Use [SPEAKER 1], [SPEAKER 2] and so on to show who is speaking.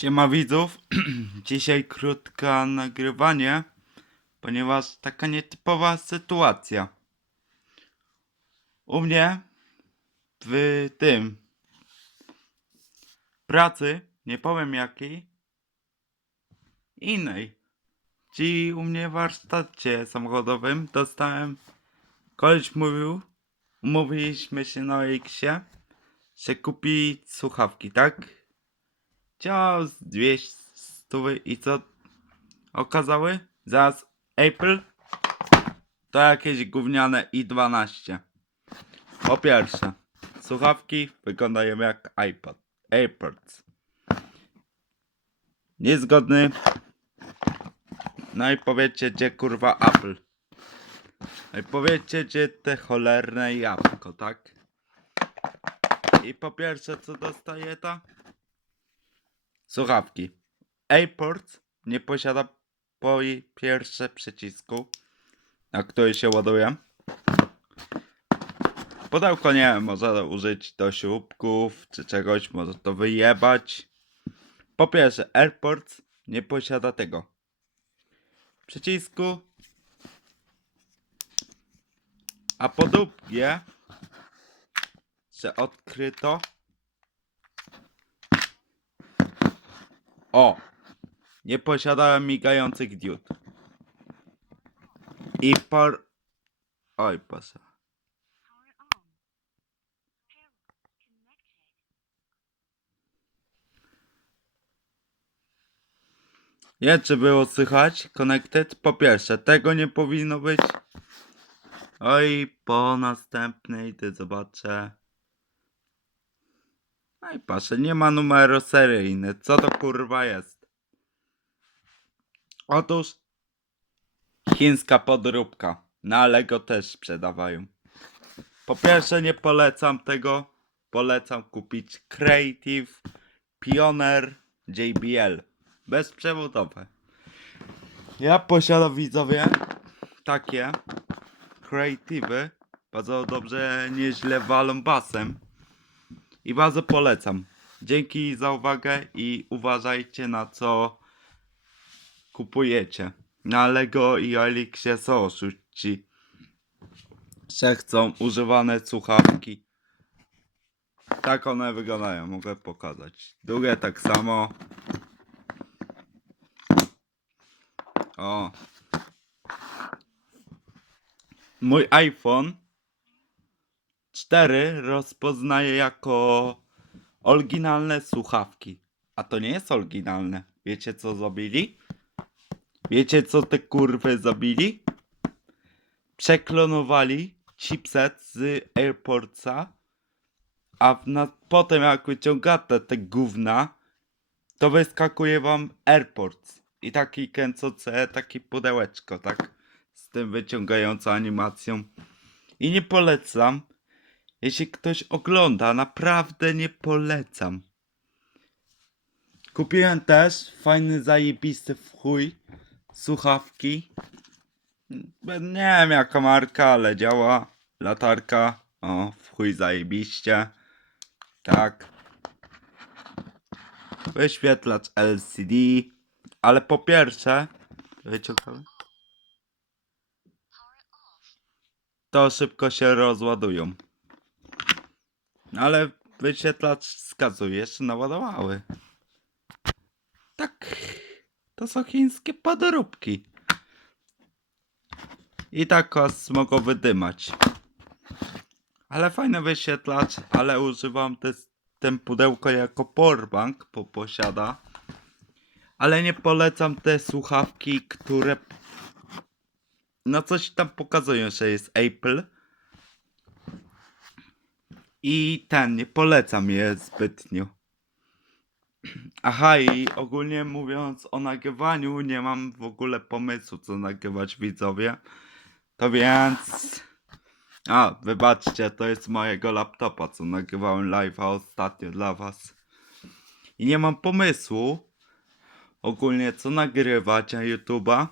[SPEAKER 1] Siema widzów, dzisiaj krótka nagrywanie, ponieważ taka nietypowa sytuacja. U mnie w tym pracy, nie powiem jakiej, innej. Czyli u mnie w warsztacie samochodowym dostałem, koleś mówił, umówiliśmy się na X-ie, że kupi słuchawki, tak? Chciał z 200 i co okazały? Zaraz Apple to jakieś gówniane i12. Po pierwsze, słuchawki wyglądają jak iPod, AirPods. Niezgodny. No i powiedzcie, gdzie kurwa Apple. No i powiedzcie, gdzie te cholerne jabłko, tak? I po pierwsze, co dostaje ta? Słuchawki. AirPods nie posiada po pierwsze przycisku, na który się ładuje. Pudełko nie wiem, można użyć do śrubków czy czegoś, może to wyjebać. Po pierwsze, AirPods nie posiada tego przycisku. A po drugie, że odkryto O! Nie posiadałem migających diod. I por... Oj,
[SPEAKER 2] connected.
[SPEAKER 1] Nie, czy było słychać? Connected? Po pierwsze, tego nie powinno być. Oj, po następnej, ty zobaczę. No i patrzę, nie ma numeru seryjny. Co to kurwa jest? Otóż chińska podróbka. Na Lego też sprzedawają. Po pierwsze, nie polecam tego. Polecam kupić Creative Pioneer JBL. Bezprzewodowe. Ja posiadam widzowie takie Creative. Bardzo dobrze, nieźle walą basem. I bardzo polecam. Dzięki za uwagę i uważajcie na co kupujecie. Na Lego i Elixie są oszuści. Chcą używane słuchawki. Tak one wyglądają, mogę pokazać. Drugie tak samo. O. Mój iPhone 4 rozpoznaje jako oryginalne słuchawki. A to nie jest oryginalne. Wiecie co zrobili? Wiecie co te kurwy zrobili? Przeklonowali chipset z AirPodsa, a w na, potem jak wyciągacie te gówna, to wyskakuje wam AirPods. I taki kręcące, takie pudełeczko, tak? Z tym wyciągającą animacją. I nie polecam. Jeśli ktoś ogląda, naprawdę nie polecam. Kupiłem też fajny, zajebisty w chuj słuchawki. Nie wiem jaka marka, ale działa. Latarka. O, w chuj zajebiście. Tak. Wyświetlacz LCD. Ale po pierwsze, wyciągamy, to szybko się rozładują. Ale wyświetlacz wskazuje, że naładowały. Tak, to są chińskie podróbki. I tak os mogą wydymać. Ale fajny wyświetlacz, ale używam te, ten pudełko jako powerbank, bo posiada. Ale nie polecam te słuchawki, które no coś tam pokazują, że jest Apple. I ten, nie polecam je zbytnio. Aha, i ogólnie mówiąc o nagrywaniu, nie mam w ogóle pomysłu, co nagrywać widzowie. To więc. A, wybaczcie, to jest mojego laptopa, co nagrywałem live'a ostatnio dla was. I nie mam pomysłu ogólnie, co nagrywać na YouTube'a.